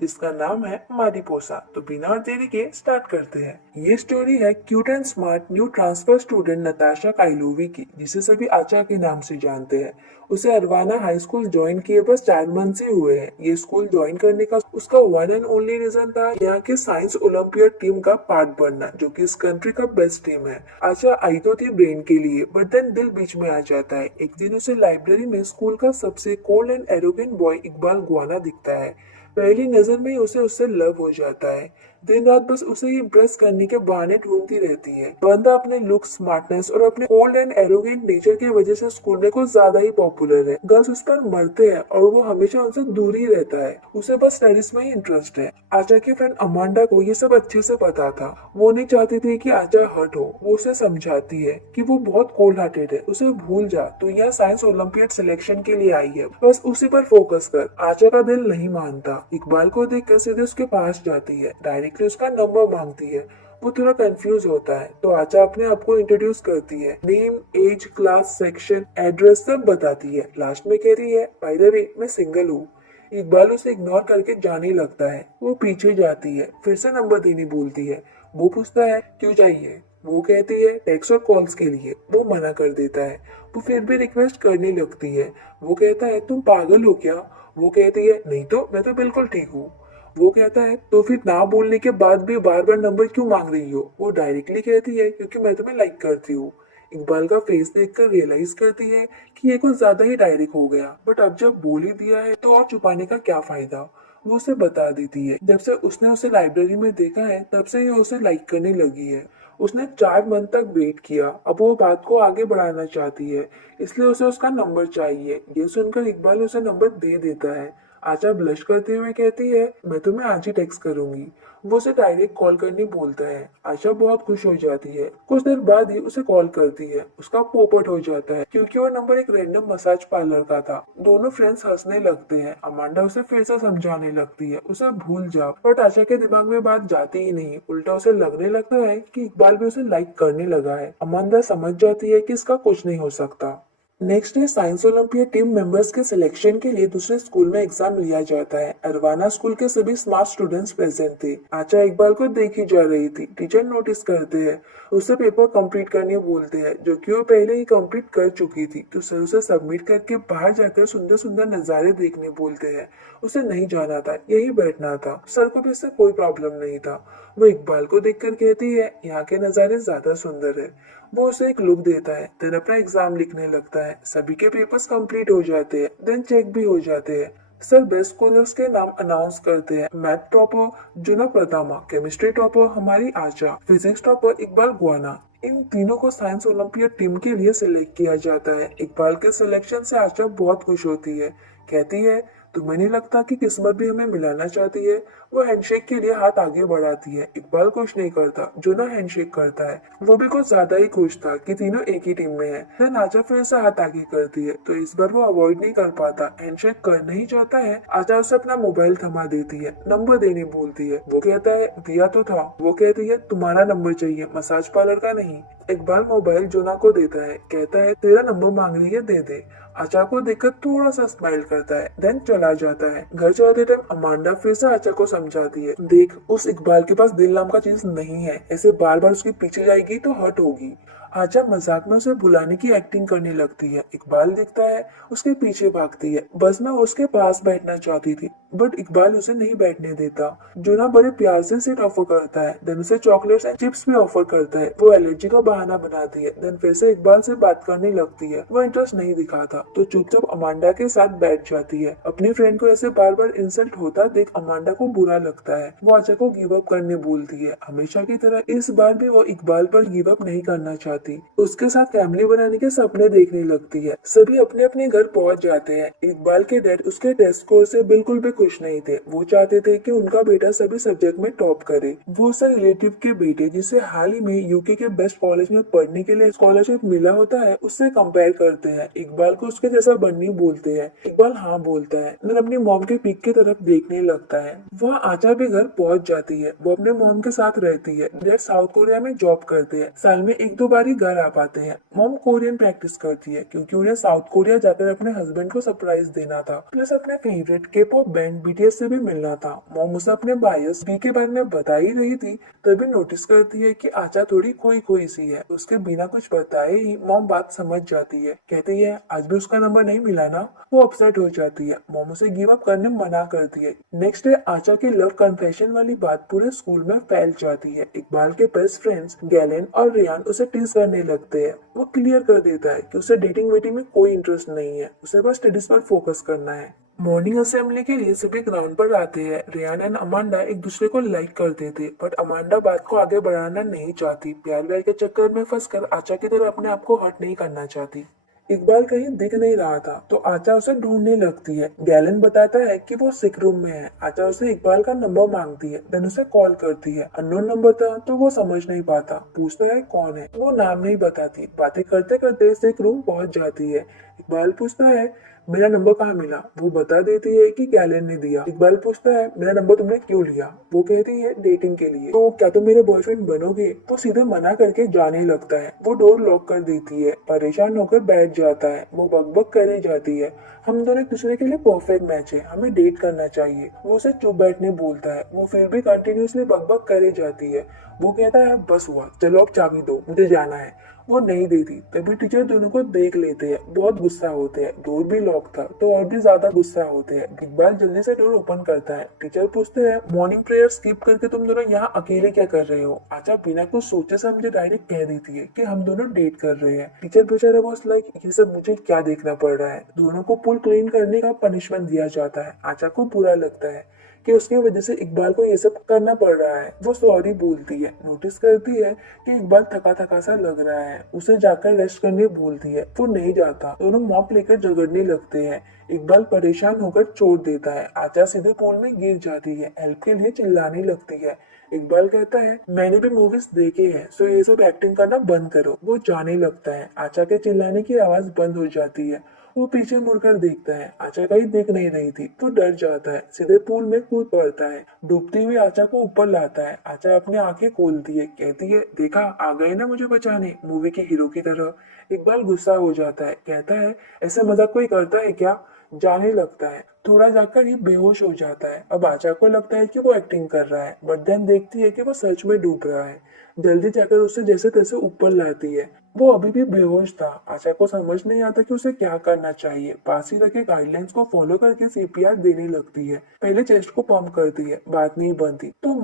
जिसका नाम है मारिपोसा। तो बिना और देरी के स्टार्ट करते हैं। ये स्टोरी है cute and smart new transfer student Natasha काइलोवी की, जिसे सभी आचा के नाम से जानते हैं। उसे अरवाना हाई स्कूल ज्वाइन किए बस 4 मंथ से हुए हैं। ये स्कूल ज्वाइन करने का उसका वन एंड ओनली रीजन था यहाँ के साइंस ओलंपियाड टीम का पार्ट बनना, जो कि इस कंट्री का बेस्ट टीम है। आशा आई तो थी ब्रेन के लिए, बट देन दिल बीच में आ जाता है। एक दिन उसे लाइब्रेरी में स्कूल का सबसे cold and arrogant boy Iqbal Guana दिखता है। पहली नजर में ही उसे उससे लव हो जाता है। दिन रात बस उसे ही इम्प्रेस करने के बहाने ढूंढती रहती है। बंदा अपने लुक, स्मार्टनेस और अपने कोल्ड एंड एरोगेंट नेचर की वजह से स्कूल में कुछ ज्यादा ही पॉपुलर है। गर्ल्स उस पर मरते हैं और वो हमेशा उनसे दूर ही रहता है। उसे बस स्टडीज में ही इंटरेस्ट है। आचा की फ्रेंड अमांडा को ये सब अच्छे से पता था। वो नहीं चाहती थी कि आचा हर्ट हो। वो उसे समझाती है कि वो बहुत कोल्ड हार्टेड है, उसे भूल जा, तो यहाँ साइंस ओलंपियाड सिलेक्शन के लिए आई है, बस उसी पर फोकस कर। आचा का दिल नहीं मानता। इकबाल को देखकर सीधे उसके पास जाती है, डायरेक्टली उसका नंबर मांगती है। वो थोड़ा कंफ्यूज होता है तो आचा अपने आप को इंट्रोड्यूस करती है। Name, age, class, section, address सब बताती है। लास्ट में कह रही है, बाय द वे मैं सिंगल हूँ। इकबाल उसे इग्नोर करके जाने लगता है। वो पीछे जाती है, फिर से नंबर देनी भूलती है। वो पूछता है क्यों चाहिए। वो कहती है टेक्स्ट और कॉल्स के लिए। वो मना कर देता है। वो फिर भी रिक्वेस्ट करने लगती है। वो कहता है तुम पागल हो क्या। वो कहती है नहीं तो, मैं तो बिल्कुल ठीक हूँ। वो कहता है तो फिर ना बोलने के बाद भी बार बार नंबर क्यों मांग रही हो। वो डायरेक्टली कहती है क्योंकि मैं तुम्हें लाइक करती हूँ। इकबाल का फेस देखकर रियलाइज करती है कि ये कुछ ज्यादा ही डायरेक्ट हो गया, बट अब जब बोल ही दिया है तो और छुपाने का क्या फायदा। वो उसे बता देती है जब से उसने उसे लाइब्रेरी में देखा है तब से ये उसे लाइक करने लगी है। उसने 4 मंथ तक वेट किया, अब वो बात को आगे बढ़ाना चाहती है, इसलिए उसे उसका नंबर चाहिए। ये सुनकर इकबाल उसे नंबर दे देता है। आशा ब्लश करते हुए कहती है मैं तुम्हें आज ही टेक्स्ट करूंगी। वो उसे डायरेक्ट कॉल करने बोलता है। आशा बहुत खुश हो जाती है। कुछ देर बाद ही उसे कॉल करती है। उसका पोपट हो जाता है क्योंकि वो नंबर एक रैंडम मसाज पार्लर का था। दोनों फ्रेंड्स हंसने लगते हैं। अमांडा उसे फिर से समझाने लगती है उसे भूल जाओ, बट आशा के दिमाग में बात जाती ही नहीं। उल्टा उसे लगने लगता है कि इकबाल भी उसे लाइक करने लगा है। अमांडा समझ जाती है कि इसका कुछ नहीं हो सकता। Next day science olympiad team members के सिलेक्शन के लिए दूसरे स्कूल में एग्जाम लिया जाता है। अरवाना स्कूल के सभी स्मार्ट स्टूडेंट्स प्रेजेंट थे। आचा इकबाल को देखी जा रही थी। टीचर नोटिस करते हैं, उसे पेपर कंप्लीट करने बोलते हैं, जो कि वो पहले ही कंप्लीट कर चुकी थी। तो सर उसे सबमिट करके बाहर जाकर सुंदर सुंदर नजारे देखने बोलते हैं। उसे नहीं जाना था, यही बैठना था। सर को भी इससे कोई प्रॉब्लम नहीं था। वो इकबाल को देखकर कहती है यहाँ के नजारे ज्यादा सुंदर है। वो उसे एक लुक देता है, देन अपना एग्जाम लिखने लगता है। सभी के पेपर्स कंप्लीट हो जाते हैं, देन चेक भी हो जाते हैं। सर बेस्ट स्कॉलर्स के नाम अनाउंस करते हैं। मैथ टॉपर जुना प्रथमा, केमिस्ट्री टॉपर हमारी आशा, फिजिक्स टॉपर इकबाल गुआना। इन तीनों को साइंस ओलंपियाड टीम के लिए सिलेक्ट किया जाता है। इकबाल के सिलेक्शन से आशा बहुत खुश होती है। कहती है तुम्हें नहीं लगता कि किस्मत भी हमें मिलाना चाहती है। वो हैंडशेक के लिए हाथ आगे बढ़ाती है। इकबाल कुछ नहीं करता, जुना हैंडशेक करता है। वो भी कुछ ज्यादा ही खुश था कि तीनों एक ही टीम में है। देन आशा फिर से हाथ आगे करती है, तो इस बार वो अवॉइड नहीं कर पाता। हैंडशेक करना ही चाहता है। आशा उसे अपना मोबाइल थमा देती है, नंबर देने बोलती है। वो कहता है दिया तो था। वो कहती है तुम्हारा नंबर चाहिए, मसाज पार्लर का नहीं। इकबाल मोबाइल जुना को देता है, कहता है तेरा नंबर मांग रही है, दे दे। आचा को देखकर थोड़ा सा स्माइल करता है, देन चला जाता है। घर जाते टाइम अमांडा फिर से आचा को समझाती है, देख उस इकबाल के पास दिल नाम का चीज नहीं है, ऐसे बार बार उसके पीछे जाएगी तो हर्ट होगी। आचा मजाक में उसे बुलाने की एक्टिंग करने लगती है। इकबाल दिखता है, उसके पीछे भागती है। बस मैं उसके पास बैठना चाहती थी, बट इकबाल उसे नहीं बैठने देता। जुना बड़े प्यार से सीट ऑफर करता है, देन उसे चॉकलेट्स एंड चिप्स भी ऑफर करता है। वो एलर्जी का बहाना बनाती है, देन फिर से इकबाल से बात करने लगती है। वो इंटरेस्ट नहीं दिखाता तो चुपचाप अमांडा के साथ बैठ जाती है। अपनी फ्रेंड को ऐसे बार बार इंसल्ट होता देख अमांडा को बुरा लगता है। वो आचा को गिव अप करने बोलती है। हमेशा की तरह इस बार भी वो इकबाल पर गिव अप नहीं करना चाहती। उसके साथ फैमिली बनाने के सपने देखने लगती है। सभी अपने अपने घर पहुंच जाते हैं। इकबाल के डैड उसके टेस्ट स्कोर से बिल्कुल भी खुश नहीं थे। वो चाहते थे कि उनका बेटा सभी सब्जेक्ट में टॉप करे। वो उसके रिलेटिव के बेटे, जिसे हाल ही में यूके के बेस्ट कॉलेज में पढ़ने के लिए स्कॉलरशिप मिला होता है, उससे कंपेयर करते हैं। इकबाल को उसके जैसा बनने बोलते हैं। इकबाल हाँ बोलता है, फिर अपनी मॉम के पिक की तरफ देखने लगता है। वहाँ आचा भी घर पहुंच जाती है। वो अपने मॉम के साथ रहती है। डैड साउथ कोरिया में जॉब करते हैं। साल में 1-2 बार ही भी घर आ पाते हैं। मॉम कोरियन प्रैक्टिस करती है क्योंकि उन्हें साउथ कोरिया जाकर अपने हस्बैंड को सरप्राइज देना था, प्लस अपने फेवरेट के पॉप बैंड बीटीएस से भी मिलना था। मॉम उसे अपने बायस बी के बारे में बता ही रही थी, तभी नोटिस करती है कि आचा थोड़ी खोई खोई सी है। उसके बिना कुछ बताए ही मॉम बात समझ जाती है। कहती है आज भी उसका नंबर नहीं मिला ना। वो अपसेट हो जाती है। मॉम उसे गिव अप करने मना करती है। नेक्स्ट डे आचा की लव कन्फेशन वाली बात पूरे स्कूल में फैल जाती है। इकबाल के बेस्ट फ्रेंड्स गैलन और रियान उसे टीज करने लगते हैं। वो क्लियर कर देता है कि उसे डेटिंग वेटिंग में कोई इंटरेस्ट नहीं है, उसे बस स्टडीज पर फोकस करना है। मॉर्निंग असेंबली के लिए सभी ग्राउंड पर आते हैं। रियान एंड अमांडा एक दूसरे को लाइक करते थे, बट अमांडा बात को आगे बढ़ाना नहीं चाहती। प्यार व्यार के चक्कर में फंसकर आचा की तरह अपने आप को हर्ट नहीं करना चाहती। इकबाल कहीं दिख नहीं रहा था तो आचा उसे ढूंढने लगती है। गैलन बताता है कि वो सिक रूम में है। आचा उसे इकबाल का नंबर मांगती है, देन उसे कॉल करती है। अननोन नंबर था तो वो समझ नहीं पाता, पूछता है कौन है। वो नाम नहीं बताती। बातें करते करते सिक रूम पहुंच जाती है। इकबाल पूछता है मेरा नंबर कहाँ मिला। वो बता देती है कि गैलन ने दिया। इकबाल पूछता है मेरा नंबर तुमने क्यों लिया। वो कहती है डेटिंग के लिए। तो क्या तुम मेरे बॉयफ्रेंड बनोगे। वो सीधे मना करके जाने लगता है। वो डोर लॉक कर देती है। परेशान होकर बैठ जाता है। वो बकबक करे जाती है हम दोनों एक दूसरे के लिए परफेक्ट मैच है, हमें डेट करना चाहिए। वो उसे चुप बैठने बोलता है। वो फिर भी कंटिन्यूसली बकबक करे जाती है। वो कहता है बस हुआ, चलो अब चाबी दो, मुझे जाना है। वो नहीं देती। तभी टीचर दोनों को देख लेते हैं। बहुत गुस्सा होते हैं। डोर भी लॉक था तो और भी ज्यादा गुस्सा होते हैं। इकबाल जल्दी से डोर ओपन करता है। टीचर पूछते हैं मॉर्निंग प्रेयर स्किप करके तुम दोनों यहाँ अकेले क्या कर रहे हो। आचा बिना कुछ सोचे समझे डायरेक्ट कह देती है कि हम दोनों डेट कर रहे हैं। टीचर बेचारा बॉस लाइक ये सब मुझे क्या देखना पड़ रहा है। दोनों को पुल क्लीन करने का पनिशमेंट दिया जाता है। आचा को बुरा लगता है कि उसकी वजह से इकबाल को ये सब करना पड़ रहा है। वो सॉरी बोलती है। नोटिस करती है कि इकबाल थका थका सा लग रहा है। उसे जाकर रेस्ट करने बोलती है। वो नहीं जाता। दोनों मॉप लेकर झगड़ने लगते हैं। इकबाल परेशान होकर छोड़ देता है। आचा सीधे पूल में गिर जाती है। हेल्प के लिए चिल्लाने लगती है। इकबाल कहता है मैंने भी मूवीज देखे हैं, सो ये सब एक्टिंग करना बंद करो। वो जाने लगता है। आचा के चिल्लाने की आवाज बंद हो जाती है। वो पीछे मुड़कर देखता है। आचा कहीं दिख नहीं रही थी। वो डर जाता है। सीधे पूल में कूद पड़ता है। डूबती हुई आचा को ऊपर लाता है। आचा अपनी आंखें खोलती है। कहती है देखा आ गए ना मुझे बचाने, मूवी के हीरो की तरह। इकबाल गुस्सा हो जाता है। कहता है ऐसे मजाक कोई करता है क्या। जाने लगता है। थोड़ा जाकर ये बेहोश हो जाता है। अब आचा को लगता है कि वो एक्टिंग कर रहा है, बट देन देखती है कि वो सच में डूब रहा है। जल्दी जाकर उसे जैसे तैसे ऊपर लाती है। वो अभी भी बेहोश था। आशा को समझ नहीं आता कि उसे क्या करना चाहिए। पास ही रखे गाइडलाइंस को फॉलो करके सीपीआर देने लगती है। पहले चेस्ट को पंप करती है, बात नहीं बनती तो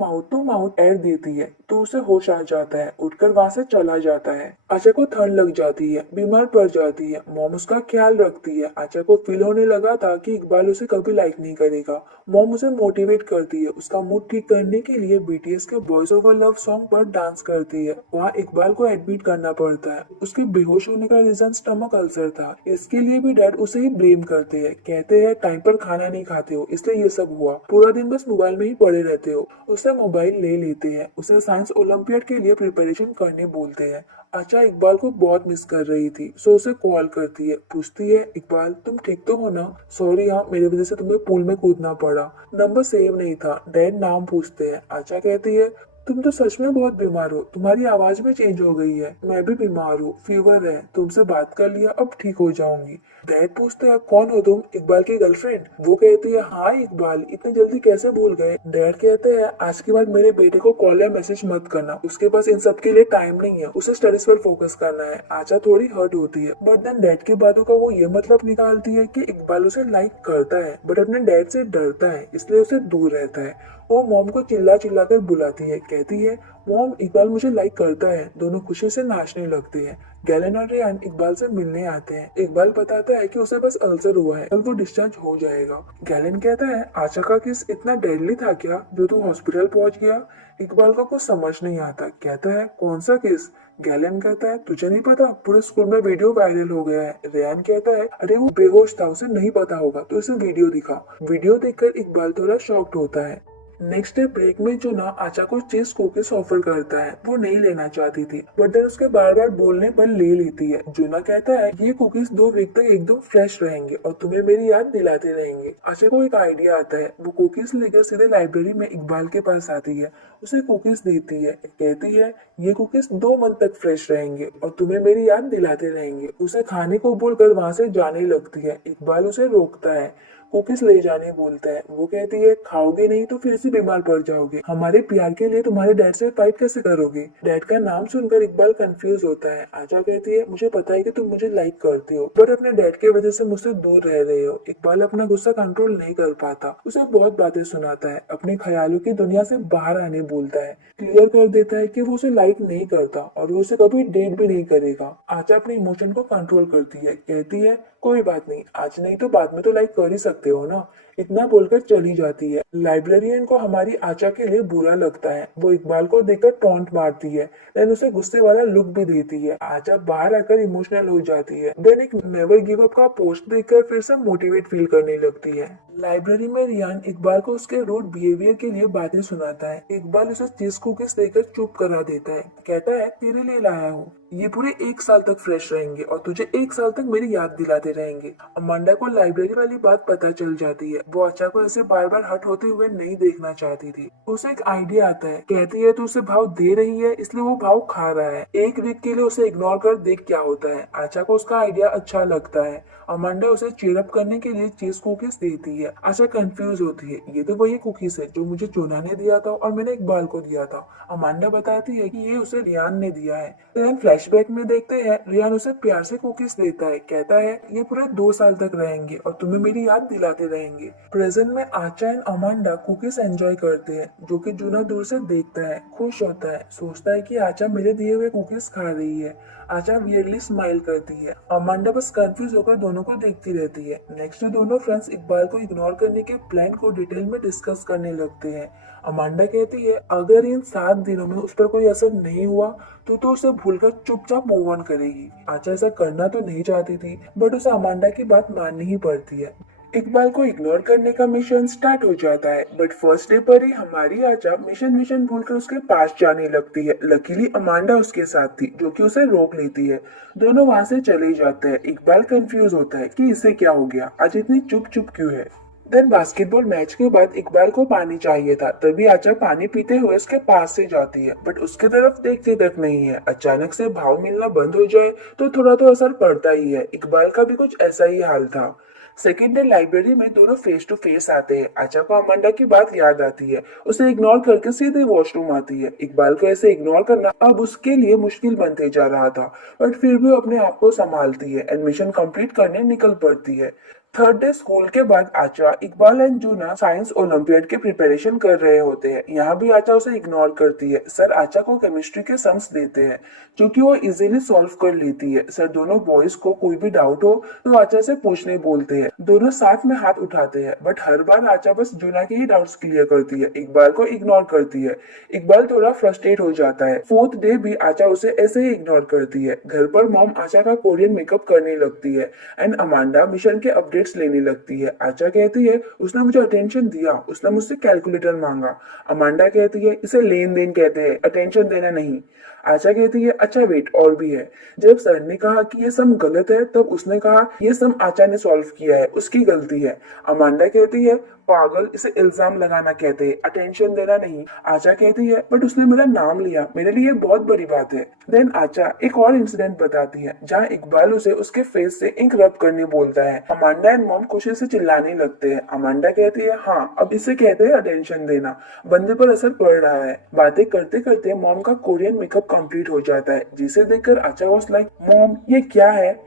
माउथ एयर देती है तो उसे होश आ जाता है। उठकर वहां से चला जाता है। आशा को ठंड लग जाती है, बीमार पड़ जाती है। मॉम उसका ख्याल रखती है। आशा को फील होने लगा था कि इकबाल उसे कभी लाइक नहीं करेगा। मॉम उसे मोटिवेट करती है। उसका मूड ठीक करने के लिए बीटीएस के वॉइस ओवर लव सॉन्ग पर डांस करती है। वहाँ इकबाल को एडमिट करना पड़ता है। उसके बेहोश होने का रीजन स्टमक अल्सर था। इसके लिए भी डैड उसे ही ब्लेम करते हैं। कहते हैं टाइम पर खाना नहीं खाते हो इसलिए ये सब हुआ, पूरा दिन बस मोबाइल में ही पड़े रहते हो। उससे मोबाइल ले लेते हैं। उसे साइंस ओलंपियाड के लिए प्रिपरेशन करने बोलते हैं। अच्छा इकबाल को बहुत मिस कर रही थी, सो उसे कॉल करती है। पूछती है इकबाल तुम ठीक तो हो ना। सॉरी हाँ, मेरी वजह से तुम्हें पूल में कूदना पड़ा। नंबर सेव नहीं था। डैड नाम पूछते हैं। आचा कहती है तुम तो सच में बहुत बीमार हो, तुम्हारी आवाज भी चेंज हो गई है। मैं भी बीमार हूँ, फीवर है, तुमसे बात कर लिया अब ठीक हो जाऊंगी। डैड पूछते हैं कौन हो तुम, इकबाल की गर्लफ्रेंड। वो कहती है हाँ इकबाल, इतनी जल्दी कैसे भूल गए। डैड कहते हैं आज के बाद मेरे बेटे को कॉल या मैसेज मत करना, उसके पास इन सब के लिए टाइम नहीं है, उसे स्टडीज पर फोकस करना है। आचा थोड़ी हर्ट होती है, बट देन डैड की बातों का वो ये मतलब निकालती है कि इकबाल उसे लाइक करता है बट अपने डैड से डरता है, इसलिए उसे दूर रहता है। वो मॉम को चिल्ला चिल्ला कर बुलाती है। कहती है मॉम इकबाल मुझे लाइक करता है। दोनों खुशी से नाचने लगते हैं। गैलन और रेयान इकबाल से मिलने आते हैं। इकबाल बताता है कि उसे बस अल्सर हुआ है, कल वो डिस्चार्ज हो जाएगा। गैलन कहता है आशा का किस इतना डेडली था क्या जो तू हॉस्पिटल पहुंच गया। इकबाल को कुछ समझ नहीं आता। कहता है कौन सा किस। गैलन कहता है तुझे नहीं पता, पूरे स्कूल में वीडियो वायरल हो गया है। रेयान कहता है अरे वो बेहोश था, उसे नहीं पता होगा तो उसे वीडियो दिखा। वीडियो देखकर इकबाल थोड़ा शॉक्ड होता है। नेक्स्ट डे ब्रेक में जुना आचा को चीज कुकीज ऑफर करता है। वो नहीं लेना चाहती थी बट देन उसके बार बार बोलने पर ले लेती है। जुना कहता है ये कुकीज 2 वीक तक एकदम फ्रेश रहेंगे और तुम्हें मेरी याद दिलाते रहेंगे। आचा को एक आइडिया आता है। वो कुकीज लेकर सीधे लाइब्रेरी में इकबाल के पास आती है, उसे कुकीज देती है, कहती है ये कुकीज 2 मंथ तक फ्रेश रहेंगे और तुम्हें मेरी याद दिलाते रहेंगे। उसे खाने को बोलकर वहां से जाने लगती है। इकबाल उसे रोकता है, कुकीज ले जाने बोलता है। वो कहती है खाओगे नहीं तो फिर से बीमार पड़ जाओगे, हमारे प्यार के लिए तुम्हारे डैड से फाइट कैसे करोगे। डैड का नाम सुनकर इकबाल कंफ्यूज होता है। आचा कहती है मुझे पता है कि तुम मुझे लाइक करती हो बट अपने डैड की वजह से मुझसे दूर रह रहे हो। इकबाल अपना गुस्सा कंट्रोल नहीं कर पाता, उसे बहुत बातें सुनाता है, अपने ख्यालों की दुनिया से बाहर आने बोलता है, क्लियर कर देता है कि वो उसे लाइक नहीं करता और वो उसे कभी डेट भी नहीं करेगा। आचा अपने इमोशन को कंट्रोल करती है, कहती है कोई बात नहीं, आज नहीं तो बाद में तो लाइक कर ही सकते हो ना। इतना बोलकर चली जाती है। लाइब्रेरियन को हमारी आचा के लिए बुरा लगता है। वो इकबाल को देखकर टॉन्ट मारती है, देन उसे गुस्से वाला लुक भी देती है। आचा बाहर आकर इमोशनल हो जाती है। देन एक नेवर गिव अप का पोस्ट देखकर फिर से मोटिवेट फील करने लगती है। लाइब्रेरी में रियान इकबाल को उसके रूड बिहेवियर के लिए बातें सुनाता है। इकबाल उसे चीज कुकीज देकर चुप करा देता है, कहता है तेरे लिए लाया हूँ, ये पूरे 1 साल तक फ्रेश रहेंगे और तुझे 1 साल तक मेरी याद दिलाते रहेंगे। अमांडा को लाइब्रेरी वाली बात पता चल जाती है। वो आचा को ऐसे बार बार हट होते हुए नहीं देखना चाहती थी। उसे एक आइडिया आता है, कहती है तू उसे भाव दे रही है इसलिए वो भाव खा रहा है, 1 वीक के लिए उसे इग्नोर कर देख क्या होता है। आचा को उसका आइडिया अच्छा लगता है। अमांडा उसे चीयरअप करने के लिए चीज कुकीज देती है। आशा कंफ्यूज होती है, ये तो वही कुकीज है जो मुझे चुना ने दिया था और मैंने इकबाल को दिया था। अमांडा बताती है कि ये उसे रियान ने दिया है। रियान फ्लैशबैक में देखते हैं, रियान उसे प्यार से कुकीज देता है, कहता है ये पूरे 2 साल तक रहेंगे और तुम्हें मेरी याद दिलाते रहेंगे। प्रेजेंट में आचा एंड अमांडा कुकीज एंजॉय करते हैं, जो कि जूना दूर से देखता है, खुश होता है, सोचता है कि आचा मेरे दिए हुए कुकीज खा रही है। आचा वियरली स्माइल करती है। अमांडा बस कंफ्यूज होकर दोनों को देखती रहती है। नेक्स्ट दोनों फ्रेंड्स इकबाल को इग्नोर करने के प्लान को डिटेल में डिस्कस करने लगते हैं। अमांडा कहती है अगर इन 7 दिनों में उस पर कोई असर नहीं हुआ तो उसे भूलकर चुपचाप मूव ऑन करेगी। आचा ऐसा करना तो नहीं चाहती थी बट उसे अमांडा की बात माननी ही पड़ती है। इकबाल को इग्नोर करने का मिशन स्टार्ट हो जाता है बट फर्स्ट डे पर ही हमारी आचा मिशन मिशन भूलकर उसके पास जाने लगती है। लकीली अमांडा उसके साथ थी जो कि उसे रोक लेती है। दोनों वहां से चले जाते हैं। इकबाल कंफ्यूज होता है कि इसे क्या हो गया, आज इतनी चुप चुप क्यों है। देन बास्केटबॉल मैच के बाद इकबाल को पानी चाहिए था, तभी आचा पानी पीते हुए उसके पास से जाती है बट उसके तरफ देखते तक नहीं है। अचानक से भाव मिलना बंद हो जाए तो थोड़ा तो असर पड़ता ही है। इकबाल का भी कुछ ऐसा ही हाल था। सेकेंड डे लाइब्रेरी में दोनों फेस टू फेस आते हैं। आचा को अमांडा की बात याद आती है, उसे इग्नोर करके सीधे वॉशरूम आती है। इकबाल को ऐसे इग्नोर करना अब उसके लिए मुश्किल बनते जा रहा था बट फिर भी अपने आप को संभालती है। एडमिशन कंप्लीट करने निकल पड़ती है। थर्ड डे स्कूल के बाद आचा, इकबाल एंड जूना साइंस ओलंपियाड की प्रिपरेशन कर रहे होते हैं। यहाँ भी आचा उसे इग्नोर करती है। सर आचा को केमिस्ट्री के सम्स देते हैं जो कि वो इजीली सॉल्व कर लेती है। सर दोनों बॉयज को कोई भी डाउट हो तो आचा से पूछने बोलते हैं। दोनों साथ में हाथ उठाते हैं बट हर बार आचा बस जूना के ही डाउट्स क्लियर करती है, इकबाल को इग्नोर करती है। इकबाल थोड़ा फ्रस्ट्रेट हो जाता है। फोर्थ डे भी आचा उसे ऐसे ही इग्नोर करती है। घर पर मॉम आचा का कोरियन मेकअप करने लगती है एंड अमांडा मिशन के अपडेट्स लेने लगती है। आचा कहती है उसने मुझे अटेंशन दिया, उसने मुझसे कैलकुलेटर मांगा। अमांडा कहती है इसे लेन देन कहते हैं, अटेंशन देना नहीं। आचा कहती है अच्छा वेट और भी है। जब सर ने कहा कि ये सम गलत है तब उसने कहा ये सम आचा ने सॉल्व किया है, उसकी गलती है। अमांडा कहती है पागल, इसे इल्जाम लगाना कहते हैं, अटेंशन देना नहीं। आचा कहती है बट उसने मेरा नाम लिया, मेरे लिए बहुत बड़ी बात है। देन आचा एक और इंसिडेंट बताती है जहाँ इकबाल उसे उसके फेस से इंक रब करने बोलता है। अमांडा एंड मॉम खुशी से चिल्लाने लगते हैं। अमांडा कहती है हाँ अब इसे कहते हैं अटेंशन देना, बंदे पर असर पड़ रहा है। बातें करते करते मॉम का कोरियन मेकअप कंप्लीट हो जाता है, जिसे देखकर आचा वाज लाइक मॉम ये क्या है।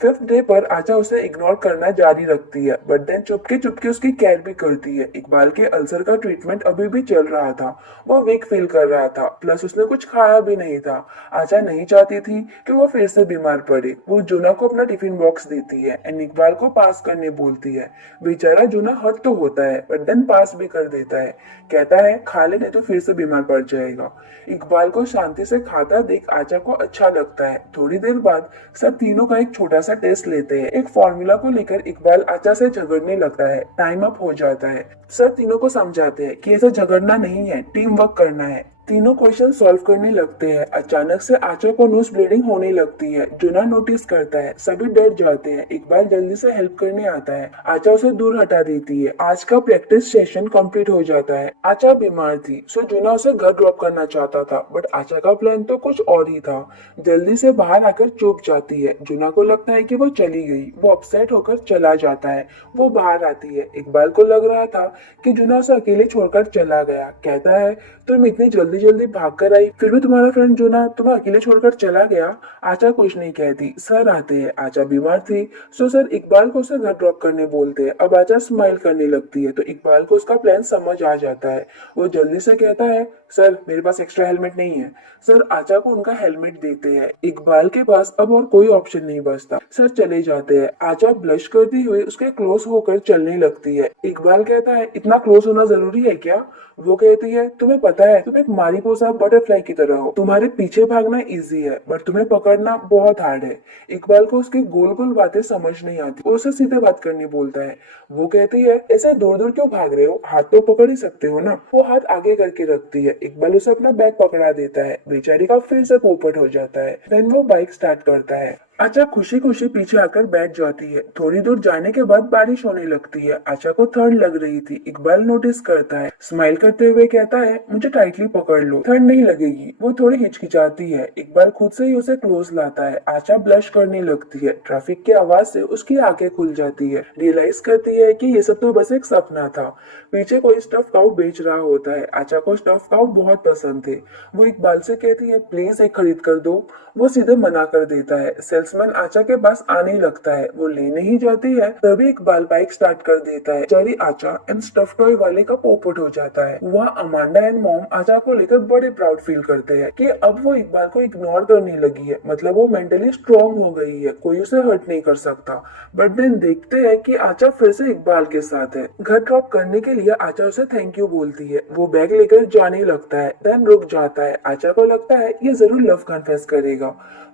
फिफ्थ डे पर आचा उसे इग्नोर करना जारी रखती है बट देन चुपके चुपके उसकी केयर भी करती है। इकबाल के अल्सर का ट्रीटमेंट अभी भी चल रहा था, वो वीक फील कर रहा था, प्लस उसने कुछ खाया भी नहीं था। आचा नहीं चाहती थी कि वो फिर से बीमार पड़े। वो जूना को अपना टिफिन बॉक्स देती है एंड इकबाल को पास करने बोलती है। बेचारा जूना हर्ट तो होता है बट देन पास भी कर देता है, कहता है खा ले नहीं तो फिर से बीमार पड़ जाएगा। इकबाल को शांति से खाता देख आचा को अच्छा लगता है। थोड़ी देर बाद सब तीनों का एक छोटा सा टेस्ट लेते हैं। एक फॉर्मूला को लेकर इकबाल आचा से झगड़ने लगता है। टाइम अप हो जाता है। सर तीनों को समझाते हैं कि ऐसा झगड़ना नहीं है, टीम वर्क करना है। तीनों क्वेश्चन सॉल्व करने लगते हैं। अचानक से आचा को नोज ब्लीडिंग होने लगती है। जुना नोटिस करता है। सभी डर जाते हैं। इकबाल जल्दी से हेल्प करने आता है। आचा उसे दूर हटा देती है। आज का प्रैक्टिस सेशन कंप्लीट हो जाता है। आचा बीमार थी, सो जुना उसे घर ड्रॉप करना चाहता था, बट आचा का प्लान तो कुछ और ही था। जल्दी से बाहर आकर चुप जाती है। जुना को लगता है कि वो चली गई। वो अपसेट होकर चला जाता है। वो बाहर आती है। इकबाल को लग रहा था कि जुना उसे अकेले छोड़कर चला गया। कहता है, तुम इतनी जल्दी जल्दी भाग कर आई, फिर भी तुम्हारा फ्रेंड जुना तुम्हें अकेले छोड़कर चला गया। आचा कुछ नहीं कहती। सर आते हैं। आचा बीमार थी, सो सर इकबाल को उसे घर ड्रॉप करने बोलते हैं। अब आचा स्माइल करने लगती है तो इकबाल को उसका प्लान समझ आ जाता है। वो जल्दी से कहता है, सर मेरे पास एक्स्ट्रा हेलमेट नहीं है। सर आचा को उनका हेलमेट देते हैं। इकबाल के पास अब और कोई ऑप्शन नहीं बचता। सर चले जाते हैं। आचा ब्लश करती हुई उसके क्लोज होकर चलने लगती है। इकबाल कहता है, इतना क्लोज होना जरूरी है क्या? वो कहती है, तुम्हें पता है तुम एक मारीपोसा बटरफ्लाई की तरह हो। तुम्हारे पीछे भागना इजी है, बट तुम्हें पकड़ना बहुत हार्ड है। इकबाल को उसकी गोल गोल बातें समझ नहीं आती। वो उसे सीधे बात करनी बोलता है। वो कहती है, ऐसे दूर दूर क्यों भाग रहे हो? हाथ तो पकड़ ही सकते हो ना। वो हाथ आगे करके रखती है। इकबाल उसे अपना बैग पकड़ा देता है। बेचारी का फिर से पोपट हो जाता है। देन वो बाइक स्टार्ट करता है। आचा खुशी खुशी पीछे आकर बैठ जाती है। थोड़ी दूर जाने के बाद बारिश होने लगती है। आचा को ठंड लग रही थी। इकबाल नोटिस करता है। स्माइल करते हुए कहता है, मुझे टाइटली पकड़ लो, ठंड नहीं लगेगी। वो थोड़ी हिचकिचाती है। इकबाल खुद से ही उसे क्लोज लाता है। आचा ब्लश करने लगती है। ट्रैफिक की आवाज से उसकी आंखें खुल जाती है। रियलाइज करती है कि ये सब तो बस एक सपना था। पीछे कोई स्टफ काउ बेच रहा होता है। आचा को स्टफ काउ बहुत पसंद थे। वो इकबाल से कहती है, प्लीज एक खरीद कर दो। वो सीधे मना कर देता है। सेल्समैन आचा के पास आने लगता है। वो लेने ही जाती है तभी इकबाल बाइक स्टार्ट कर देता है। चरी आचा एंड स्टफ टॉय वाले का पोपट हो जाता है। वहाँ अमांडा एंड मॉम आचा को लेकर बड़े प्राउड फील करते हैं कि अब वो इकबाल को इग्नोर करने लगी है। मतलब वो मेंटली स्ट्रॉन्ग हो गई है। कोई उसे हर्ट नहीं कर सकता। बट देन देखते हैं कि आचा फिर से इकबाल के साथ है। घर ड्रॉप करने के लिए आचा उसे थैंक यू बोलती है। वो बैग लेकर जाने लगता है। देन रुक जाता है। आचा को लगता है ये जरूर लव कन्फेस करेगा,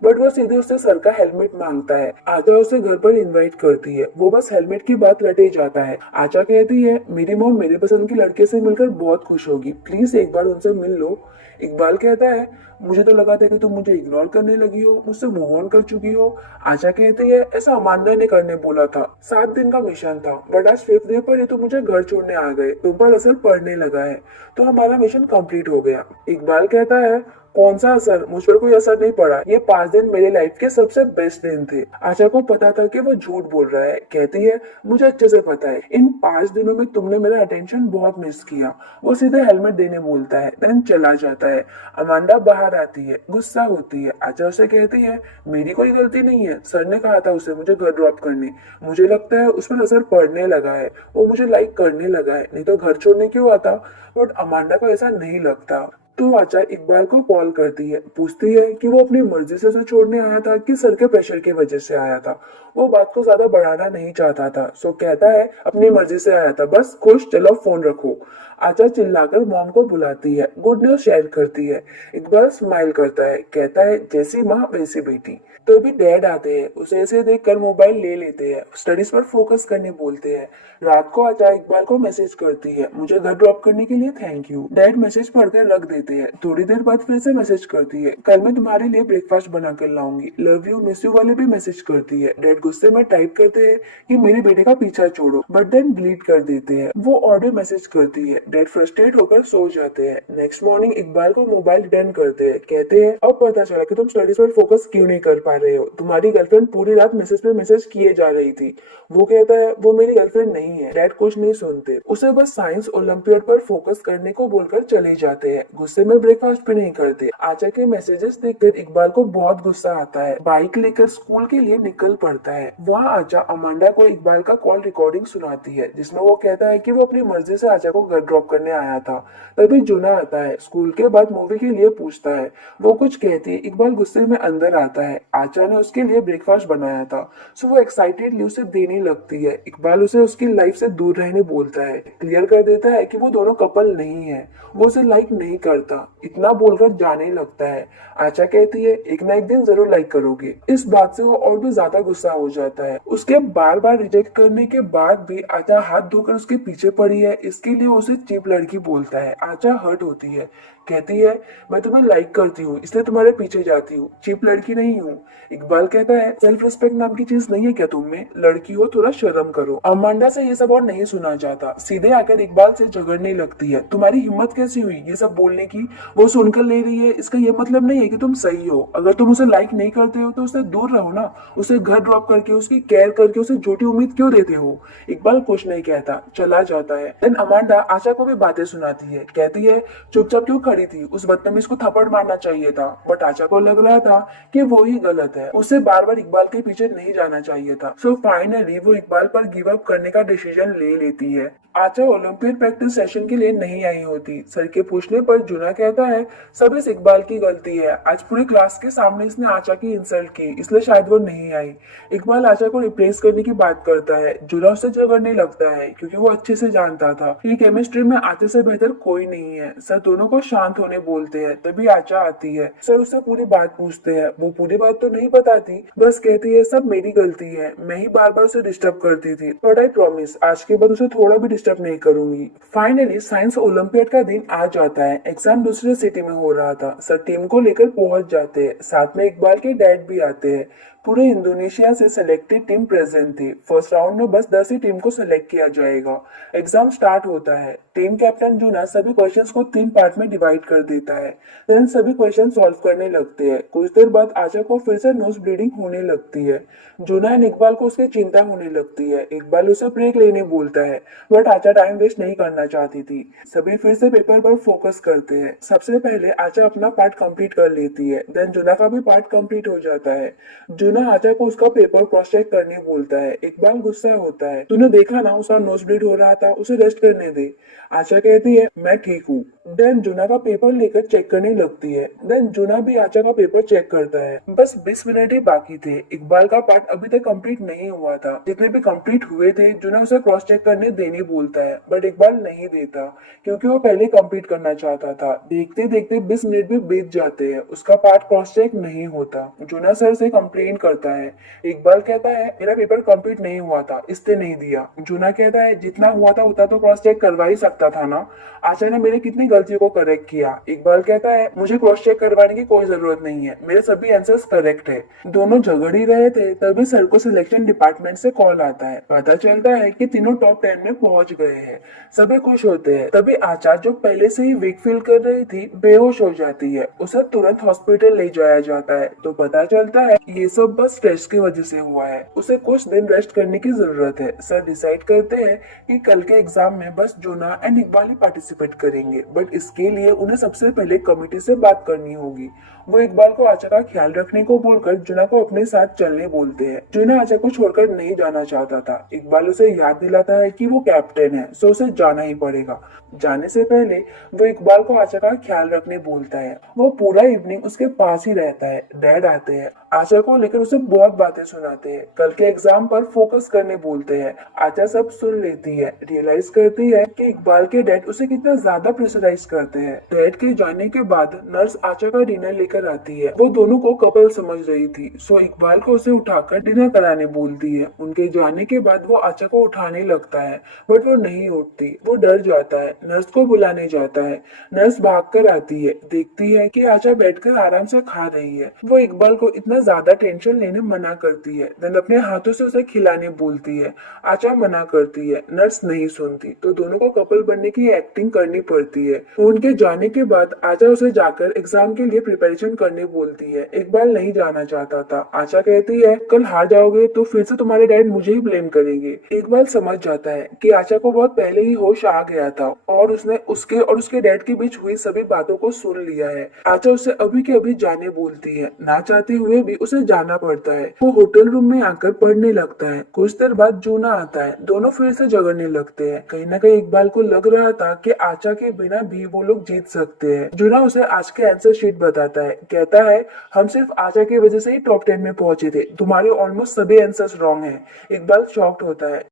बट वो सीधे उससे सर का हेलमेट मांगता है। आचा उसे घर पर इनवाइट करती है। वो बस हेलमेट की बात रटे जाता है। आचा कहती है, मेरी मॉम मेरे पसंद के लड़के से मिलकर बहुत खुश होगी, प्लीज एक बार उनसे मिल लो। इकबाल कहता है, मुझे तो लगा था कि तुम मुझे इग्नोर करने लगी हो, मुझसे मूव ऑन कर चुकी हो। आशा कहती है, ऐसा अमांडा ने करने बोला था। 7 दिन का मिशन था, बट आज 5th डे पर ये तो मुझे घर छोड़ने आ गए। तुम पर असर पड़ने लगा है, तो हमारा मिशन कंप्लीट हो गया। इकबाल कहता है, कौन सा असर? मुझ पर कोई असर नहीं पड़ा। ये 5 दिन मेरे लाइफ के सबसे बेस्ट दिन थे। आशा को पता था कि वो झूठ बोल रहा है। कहती है, मुझे अच्छे से पता है, इन 5 दिनों में तुमने मेरा अटेंशन बहुत मिस किया। वो सीधे हेलमेट देने बोलता है, देन चला जाता है। अमांडा बाहर आती है, गुस्सा होती है। आशा उसे कहती है, मेरी कोई गलती नहीं है, सर ने कहा था उसे मुझे घर ड्रॉप करने। मुझे लगता है उस पर असर पड़ने लगा है, वो मुझे लाइक करने लगा है, नहीं तो घर छोड़ने क्यों आता। बट अमांडा को ऐसा नहीं लगता। तो आचा इकबाल को कॉल करती है, पूछती है कि वो अपनी मर्जी से उसे छोड़ने आया था कि सर के प्रेशर की वजह से आया था। वो बात को ज्यादा बढ़ाना नहीं चाहता था, सो कहता है अपनी मर्जी से आया था, बस खुश, चलो फोन रखो। आचा चिल्लाकर मॉम को बुलाती है, गुड न्यूज शेयर करती है। इकबाल स्माइल करता है, कहता है जैसी माँ वैसी बेटी। तो भी डैड आते हैं, उसे ऐसे देखकर मोबाइल ले लेते हैं, स्टडीज पर फोकस करने बोलते हैं। रात को आचा इकबाल को मैसेज करती है, मुझे घर ड्रॉप करने के लिए थैंक यू। डैड मैसेज पढ़कर रख देते हैं। थोड़ी देर बाद फिर से मैसेज करती है, कल मैं तुम्हारे लिए ब्रेकफास्ट बना कर लाऊंगी, लव यू मिस यू वाले भी मैसेज करती है। डैड गुस्से में टाइप करते हैं कि मेरे बेटे का पीछा छोड़ो, बट देन डिलीट कर देते हैं। वो ऑडियो मैसेज करती है। डैड फ्रस्ट्रेट होकर सो जाते हैं। नेक्स्ट मॉर्निंग इकबाल को मोबाइल रिटर्न करते हैं। कहते हैं, अब पता चला कि तुम स्टडीज पर फोकस क्यों नहीं कर पा रहे हो। तुम्हारी गर्लफ्रेंड पूरी रात मैसेज पे मैसेज किए जा रही थी। वो कहता है, वो मेरी गर्लफ्रेंड नहीं है। डैड कुछ नहीं सुनते, उसे बस साइंस ओलंपियाड पर फोकस करने को बोलकर चले जाते हैं। गुस्से में ब्रेकफास्ट भी नहीं करते। आचा के मैसेजेस देखकर इकबाल को बहुत गुस्सा आता है। बाइक लेकर स्कूल के लिए निकल पड़ता है। वहाँ आचा अमांडा को इकबाल का कॉल रिकॉर्डिंग सुनाती है, जिसमें वो कहता है कि वो अपनी मर्जी से आचा को घर ड्रॉप करने आया था। तभी जुना आता है, स्कूल के बाद मूवी के लिए पूछता है। वो कुछ कहती है, इकबाल गुस्से में अंदर आता है। आचा ने उसके लिए ब्रेकफास्ट बनाया था। सो वो एक्साइटेडली उसे देने लगती है। इकबाल उसे उसकी लाइफ से दूर रहने बोलता है, क्लियर कर देता है कि वो दोनों कपल नहीं है, वो उसे लाइक नहीं करता। इतना बोलकर जाने लगता है। आचा कहती है एक ना एक दिन जरूर लाइक करोगे। इस बात से वो और भी ज्यादा गुस्सा हो जाता है। उसके बार बार रिजेक्ट करने के बाद भी आचा हाथ धोकर उसके पीछे पड़ी है, इसके लिए वो उसे चीप लड़की बोलता है। आचा हर्ट होती है, कहती है मैं तुम्हें लाइक करती हूँ इसलिए तुम्हारे पीछे जाती हूँ, चीप लड़की नहीं हूँ। इकबाल कहता है सेल्फ रिस्पेक्ट नाम की चीज नहीं है क्या तुम में, लड़की हो थोड़ा शर्म करो। अमांडा से ये सब और नहीं सुना जाता, सीधे आकर इकबाल से झगड़ने लगती है। तुम्हारी हिम्मत कैसी हुई ये सब बोलने की, वो सुनकर ले रही है, इसका ये मतलब नहीं है कि तुम सही हो। अगर तुम उसे लाइक नहीं करते हो तो उससे दूर रहो ना, उसे घर ड्रॉप करके उसकी केयर करके उसे झूठी उम्मीद क्यों देते हो। इकबाल कुछ नहीं कहता, चला जाता है। देन अमांडा आशा को भी बातें सुनाती है, कहती है चुपचाप क्यों खड़ी थी, उस बदतमीज को थप्पड़ मारना चाहिए था। बट आशा को लग रहा था कि वो ही गलत है, उसे बार बार इकबाल के पीछे नहीं जाना चाहिए था। सो फाइनली वो इकबाल पर गिव अप करने का डिसीजन ले लेती है। आचा ओलंपियड प्रैक्टिस सेशन के लिए नहीं आई होती। सर के पूछने पर जुना कहता है सब इस इकबाल की गलती है, आज पूरी क्लास के सामने इसने आचा की इंसल्ट की इसलिए शायद वो नहीं आई। इकबाल आचा को रिप्लेस करने की बात करता है। जुना उससे झगड़ने लगता है क्योंकि वो अच्छे से जानता था कि केमिस्ट्री में आचा से बेहतर कोई नहीं है। सर दोनों को शांत होने बोलते हैं, तभी आचा आती है। सर उससे पूरी बात पूछते हैं, वो पूरी बात तो नहीं बताती, बस कहती है सब मेरी गलती है, मैं ही बार बार उसे डिस्टर्ब करती थी, बट आई प्रॉमिस आज के बाद उसे थोड़ा भी डिस्टर्ब नहीं करूंगी। फाइनली साइंस ओलंपियाड का दिन आ जाता है। एग्जाम दूसरे सिटी में हो रहा था। सर टीम को लेकर पहुंच जाते हैं, साथ में इकबाल के डैड भी आते हैं। पूरे इंडोनेशिया से सिलेक्टेड टीम प्रेजेंट थी। फर्स्ट राउंड में बस 10 ही टीम को सिलेक्ट किया जाएगा। एग्जाम स्टार्ट होता है। टीम कैप्टन जूना सभी क्वेश्चंस को 3 पार्ट में डिवाइड कर देता है। देन सभी क्वेश्चन सॉल्व करने लगते हैं। कुछ देर बाद आशा को फिर से नोज ब्लीडिंग होने लगती है। जूना एंड इकबाल को उसकी चिंता होने लगती है। इकबाल उसे ब्रेक लेने बोलता है, बट आशा टाइम वेस्ट नहीं करना चाहती थी। सभी फिर से पेपर पर फोकस करते हैं। सबसे पहले आशा अपना पार्ट कंप्लीट कर लेती है। देन जूना का भी पार्ट कंप्लीट हो जाता है। जूना आशा को उसका पेपर क्रॉस चेक करने बोलता है। इकबाल गुस्सा होता है, तूने देखा ना उसका नोज ब्लीड हो रहा था, उसे रेस्ट करने दे। आशा कहती है मैं ठीक हूँ। देन जूना का पेपर लेकर चेक करने लगती है। देन जूना भी आशा का पेपर चेक करता है। बस 20 मिनट ही बाकी थे। इकबाल का पार्ट अभी तक कंप्लीट नहीं हुआ था। जितने भी कंप्लीट हुए थे जूना उसे क्रॉस चेक करने देने बोलता है, बट इकबाल नहीं देता क्योंकि वो पहले कंप्लीट करना चाहता था। देखते देखते 20 मिनट भी बीत जाते हैं, उसका पार्ट क्रॉस चेक नहीं होता। जूना सर से कंप्लेन करता है। इकबाल कहता है मेरा पेपर कंप्लीट नहीं हुआ था इसलिए नहीं दिया। जूना कहता है जितना हुआ था उतना तो क्रॉस चेक करवा ही सकता था ना, आशा ने मेरी कितनी गलतियों को करेक्ट किया। इकबाल कहता है मुझे क्रॉस चेक करवाने की कोई जरूरत नहीं है, मेरे सभी आंसर्स करेक्ट है। दोनों झगड़ ही रहे थे तभी सर को सिलेक्शन डिपार्टमेंट से कॉल आता है। पता चलता है कि तीनों टॉप 10 में पहुंच गए हैं। सभी खुश होते हैं। तभी आशा जो पहले से ही वीक फील कर रही थी बेहोश हो जाती है। उसे तुरंत हॉस्पिटल ले जाया जाता है तो पता चलता है ये सब बस स्ट्रेस की वजह से हुआ है, उसे कुछ दिन रेस्ट करने की जरूरत है। सर डिसाइड करते हैं कि कल के एग्जाम में बस जूना एंड इकबाल ही पार्टिसिपेट करेंगे, बट इसके लिए उन्हें सबसे पहले कमेटी से बात करनी होगी। वो इकबाल को आशा का ख्याल रखने को बोलकर जुना को अपने साथ चलने बोलते हैं। जुना आशा को छोड़कर नहीं जाना चाहता था। इकबाल उसे याद दिलाता है कि वो कैप्टन है, सो उसे जाना ही पड़ेगा। जाने से पहले वो इकबाल को आशा का ख्याल रखने बोलता है। वो पूरा इवनिंग उसके पास ही रहता है। डैड आते हैं, आशा को लेकर उसे बहुत बातें सुनाते हैं, कल के एग्जाम पर फोकस करने बोलते हैं। आशा सब सुन लेती है, रियलाइज करती है कि इकबाल के डैड उसे कितना ज्यादा प्रेशराइज करते हैं। डैड के जाने के बाद नर्स आशा का डिनर लेकर आती है। वो दोनों को कपल समझ रही थी, सो इकबाल को उसे उठाकर डिनर कराने बोलती है। उनके जाने के बाद वो आशा को उठाने लगता है, बट वो नहीं उठती। वो डर जाता है, नर्स को बुलाने जाता है। नर्स भागकर आती है, देखती है कि आशा बैठकर आराम से खा रही है। वो इकबाल को इतना ज्यादा टेंशन लेने मना करती है। देन अपने हाथों से उसे खिलाने बोलती है। आशा मना करती है, नर्स नहीं सुनती, तो दोनों को कपल बनने की एक्टिंग करनी पड़ती है। उनके जाने के बाद आशा उसे जाकर एग्जाम के लिए प्रिपरेशन करने बोलती है। इकबाल नहीं जाना चाहता था। आशा कहती है कल हार जाओगे तो फिर से तुम्हारे डैड मुझे ही ब्लेम करेंगे। इकबाल समझ जाता है कि आशा को बहुत पहले ही होश आ गया था और उसने उसके और उसके डैड के बीच हुई सभी बातों को सुन लिया है। आशा उसे अभी के अभी जाने बोलती है। ना चाहते हुए भी उसे जाना जाना पड़ता है। वो होटल रूम में आकर पढ़ने लगता है। कुछ देर बाद जूना आता है। दोनों फिर से झगड़ने लगते हैं। कहीं ना कहीं इकबाल को लग रहा था कि आचा के बिना भी वो लोग जीत सकते हैं। जूना उसे आज के आंसर शीट बताता है। कहता है, हम सिर्फ आचा की वजह से ही टॉप 10 में पहुंचे थे। तुम्हारे ऑलमोस्ट सभी आंसर्स रॉन्ग हैं। इकबाल शॉक्ड होता है।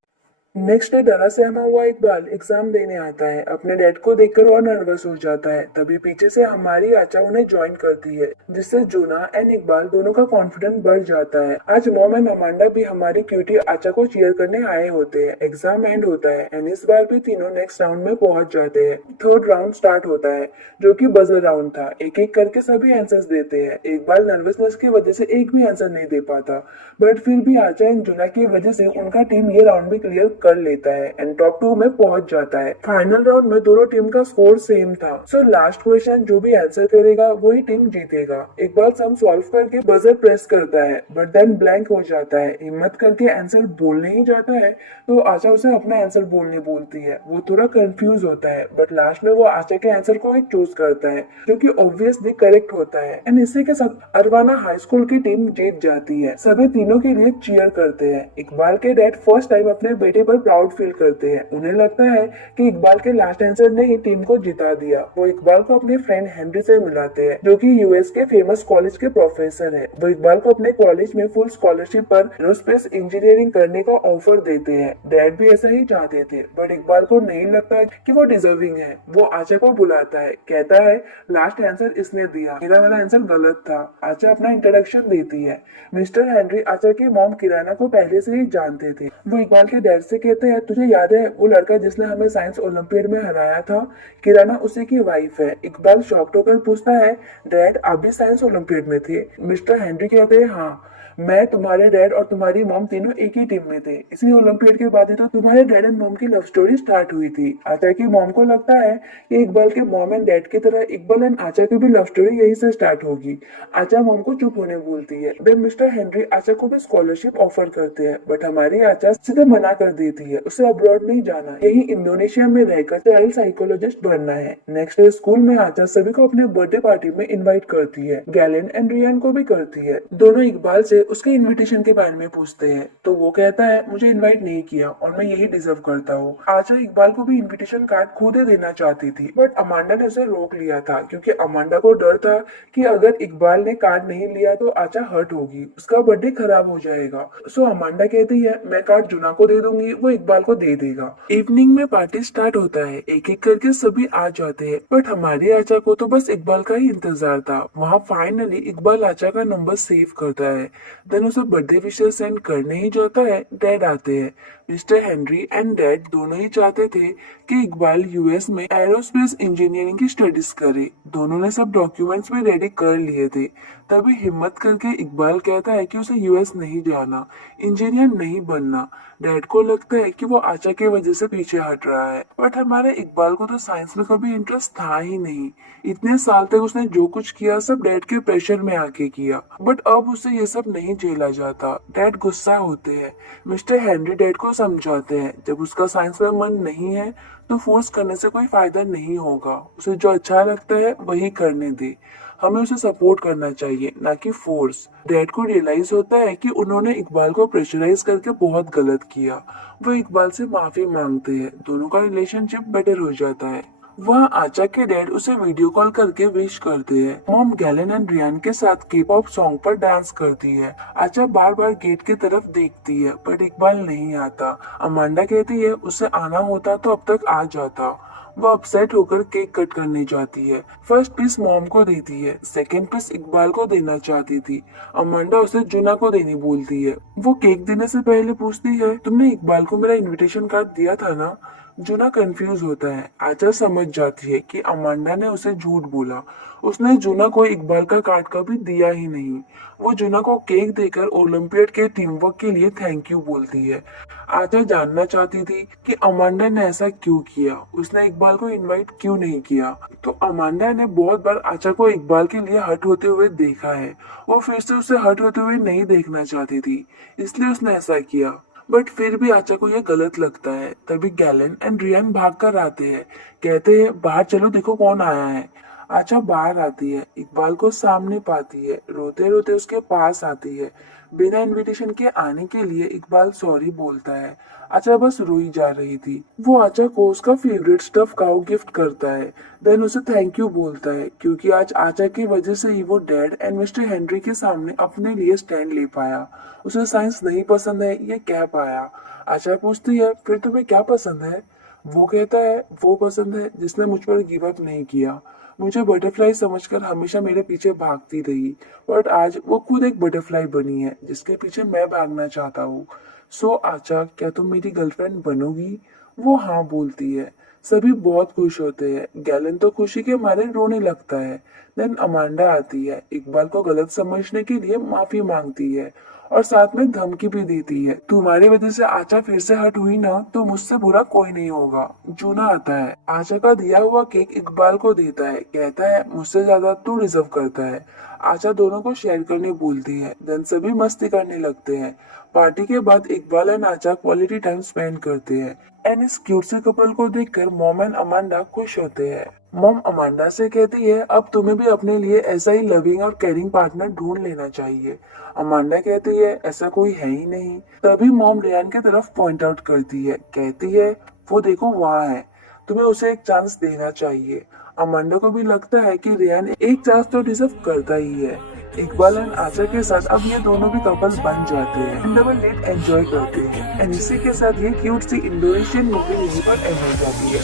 नेक्स्ट डे डरा सहमा हुआ इकबाल एग्जाम देने आता है। अपने डैड को देखकर और नर्वस हो जाता है। तभी पीछे से हमारी आचा उन्हें ज्वाइन करती है, जिससे जूना एंड इकबाल दोनों का कॉन्फिडेंस बढ़ जाता है। आज मॉम एंड अमांडा भी हमारी क्यूटी आचा को चीयर करने आए होते हैं। एग्जाम एंड होता है एंड इस बार भी तीनों नेक्स्ट राउंड में पहुंच जाते हैं। थर्ड राउंड स्टार्ट होता है, जो कि बजर राउंड था। एक एक करके सभी आंसर्स देते हैं। इकबाल नर्वसनेस की वजह से एक भी आंसर नहीं दे पाता, बट फिर भी आचा एंड जूना की वजह से उनका टीम ये राउंड भी क्लियर कर लेता है एंड टॉप 2 में पहुंच जाता है। फाइनल राउंड में दोनों टीम का स्कोर सेम था। सो लास्ट क्वेश्चन जो भी आंसर करेगा वही टीम जीतेगा। इकबाल सम सॉल्व करके बजर प्रेस करता है, बट देन ब्लैंक हो जाता है। हिम्मत करके आंसर बोलने ही जाता है तो आचा उसे अपना आंसर बोलने बोलती है। वो थोड़ा कंफ्यूज होता है, बट लास्ट में वो आचा के आंसर को ही चूज करता है, जो कि ऑब्वियसली करेक्ट होता है। एंड इसी के साथ अरवाना हाई स्कूल की टीम जीत जाती है। सभी तीनों के लिए चीयर करते हैं। इकबाल के डैड फर्स्ट टाइम अपने बेटे पर प्राउड फील करते हैं। उन्हें लगता है कि इकबाल के लास्ट आंसर ने ही टीम को जिता दिया। वो इकबाल को अपने फ्रेंड हेनरी से मिलाते हैं, जो कि यूएस के फेमस कॉलेज के प्रोफेसर है। वो इकबाल को अपने कॉलेज में फुल स्कॉलरशिप पर एरोस्पेस इंजीनियरिंग करने का ऑफर देते हैं। डैड भी ऐसा ही चाहते थे, बट इकबाल को नहीं लगता कि वो डिजर्विंग है। वो आचा को बुलाता है, कहता है, लास्ट आंसर इसने दिया, मेरा वाला आंसर गलत था। आचा अपना इंट्रोडक्शन देती है। मिस्टर हेनरी आचा की मॉम किराना को पहले से ही जानते थे। वो इकबाल के डैड से कहते हैं, तुझे याद है वो लड़का जिसने हमें साइंस ओलंपियाड में हराया था? किराना उसी की वाइफ है। इकबाल शॉक्ड होकर पूछता है, डैड आप भी साइंस ओलंपियाड में थे? मिस्टर हेनरी कहते हैं, हाँ, मैं, तुम्हारे डैड और तुम्हारी मॉम तीनों एक ही टीम में थे। इसी ओलंपियाड के बाद ही तो तुम्हारे डैड एंड मॉम की लव स्टोरी स्टार्ट हुई थी। आचा की मॉम को लगता है कि इकबाल के मॉम एंड डैड की तरह इकबाल एंड आचा की भी लव स्टोरी यही से स्टार्ट होगी। आचा मॉम को चुप होने बोलती है। देन मिस्टर हेनरी आचा को भी स्कॉलरशिप ऑफर करते हैं, बट हमारी आचा सीधे मना कर देती है। उसे अब्रॉड नहीं जाना, यही इंडोनेशिया में रहकर चाइल्ड साइकोलॉजिस्ट बनना है। नेक्स्ट डे स्कूल में आचा सभी को अपने बर्थडे पार्टी में इन्वाइट करती है। गैलन एंड रियान को भी करती है। दोनों इकबाल से उसके इनविटेशन के बारे में पूछते हैं, तो वो कहता है, मुझे इनवाइट नहीं किया और मैं यही डिजर्व करता हूँ। आचा इकबाल को भी इनविटेशन कार्ड खुद ही देना चाहती थी, बट अमांडा ने उसे रोक लिया था, क्योंकि अमांडा को डर था कि अगर इकबाल ने कार्ड नहीं लिया तो आचा हर्ट होगी, उसका बर्थडे खराब हो जाएगा। सो अमांडा कहती है, मैं कार्ड जुना को दे दूंगी, वो इकबाल को दे देगा। इवनिंग में पार्टी स्टार्ट होता है। एक एक करके सभी आ जाते हैं, बट हमारी आचा को तो बस इकबाल का ही इंतजार था। वहाँ फाइनली इकबाल आचा का नंबर सेव करता है। देन उसे बर्थडे विशेस सेंड करने ही जाता है। डैड आते हैं। मिस्टर हेनरी एंड डैड दोनों ही चाहते थे कि इकबाल यूएस में एरोस्पेस इंजीनियरिंग की स्टडीज करे। दोनों ने सब डॉक्यूमेंट्स भी रेडी कर लिए थे। तभी हिम्मत करके इकबाल कहता है कि उसे यूएस नहीं जाना, इंजीनियर नहीं बनना। डैड को लगता है कि वो आचा की वजह से पीछे हट रहा है, बट हमारे इकबाल को तो साइंस में कभी इंटरेस्ट था ही नहीं। इतने साल तक उसने जो कुछ किया सब डैड के प्रेशर में आके किया, बट अब उसे ये सब नहीं झेला जाता। डैड गुस्सा होते हैं। मिस्टर हेनरी डैड को समझाते हैं, जब उसका साइंस में मन नहीं है तो फोर्स करने से कोई फायदा नहीं होगा। उसे जो अच्छा लगता है वही करने दे। हमें उसे सपोर्ट करना चाहिए, ना कि फोर्स। डैड को रियलाइज होता है कि उन्होंने इकबाल को प्रेशराइज करके बहुत गलत किया। वो इकबाल से माफी मांगते हैं। दोनों का रिलेशनशिप बेटर हो जाता है। वहाँ आचा के डैड उसे वीडियो कॉल करके विश करते हैं। मॉम गैलन एंड रियान के साथ के पॉप सॉन्ग पर डांस करती है। आचा बार बार गेट की तरफ देखती है, पर इकबाल नहीं आता। अमांडा कहती है उसे आना होता तो अब तक आ जाता। वो अपसेट होकर केक कट करने जाती है। फर्स्ट पीस मॉम को देती है, सेकेंड पीस इकबाल को देना चाहती थी। अमांडा उसे जुना को देनी बोलती है। वो केक देने से पहले पूछती है, तुमने इकबाल को मेरा इनविटेशन कार्ड दिया था ना? जुना कंफ्यूज होता है। आचा समझ जाती है कि अमांडा ने उसे झूठ बोला। उसने जुना को इकबाल का कार्ड कभी दिया ही नहीं। वो जुना को केक देकर ओलंपियाड के टीम वर्क के लिए थैंक यू बोलती है। आचा जानना चाहती थी कि अमांडा ने ऐसा क्यों किया, उसने इकबाल को इनवाइट क्यों नहीं किया। तो अमांडा ने बहुत बार आचा को इकबाल के लिए हर्ट होते हुए देखा है। वो फिर से उसे हर्ट होते हुए नहीं देखना चाहती थी, इसलिए उसने ऐसा किया। बट फिर भी आचा को यह गलत लगता है। तभी गैलन एंड रियान भाग कर आते हैं। कहते हैं, बाहर चलो, देखो कौन आया है। आचा बाहर आती है, इकबाल को सामने पाती है, रोते रोते उसके पास आती है। बिना इनविटेशन के आने के लिए इकबाल सॉरी बोलता है। आचा बस रोई जा रही थी। वो आचा को उसका फेवरेट स्टफ काऊ गिफ्ट करता है। देन उसे थैंक यू बोलता है क्योंकि आज आचा की वजह से ही वो डैड एंड मिस्टर हेनरी के सामने अपने लिए स्टैंड ले पाया। उसे साइंस नहीं पसंद है ये कह पाया। आचा पूछती है फिर तुम्हें क्या पसंद है? वो कहता है वो पसंद है जिसने मुझ पर गिव अप नहीं किया, मुझे बटरफ्लाई समझकर हमेशा मेरे पीछे भागती रही, बट आज वो खुद एक बटरफ्लाई बनी है जिसके पीछे मैं भागना चाहता हूँ। सो आचा क्या तुम मेरी गर्लफ्रेंड बनोगी? वो हाँ बोलती है। सभी बहुत खुश होते हैं। गैलन तो खुशी के मारे रोने लगता है। देन अमांडा आती है, इकबाल को गलत समझने के लिए माफी मांगती है और साथ में धमकी भी देती है, तुम्हारी वजह से आचा फिर से हट हुई ना तो मुझसे बुरा कोई नहीं होगा। जूना आता है, आचा का दिया हुआ केक इकबाल को देता है, कहता है मुझसे ज्यादा तू डिजर्व करता है। आचा दोनों को शेयर करने बोलती है। देन सभी मस्ती करने लगते हैं। पार्टी के बाद इकबाल एंड आचा क्वालिटी टाइम स्पेंड करते हैं एंड इस क्यूट से कपल को देखकर मॉम एंड अमांडा खुश होते हैं। मॉम अमांडा से कहती है अब तुम्हें भी अपने लिए ऐसा ही लविंग और केयरिंग पार्टनर ढूंढ लेना चाहिए। अमांडा कहती है ऐसा कोई है ही नहीं। तभी मॉम रेयान की तरफ पॉइंट आउट करती है, कहती है वो देखो वहाँ है, तुम्हें उसे एक चांस देना चाहिए। अमांडा को भी लगता है कि रेयान एक चांस तो डिजर्व करता ही है। इकबाल एंड आचा के साथ अब ये दोनों भी कपल बन जाते हैं एंड डबल डेट एंजॉय करते हैं एंड इसी के साथ ये क्यूट सी इंडोनेशियन मूवी यहीं पर एंड हो जाती है।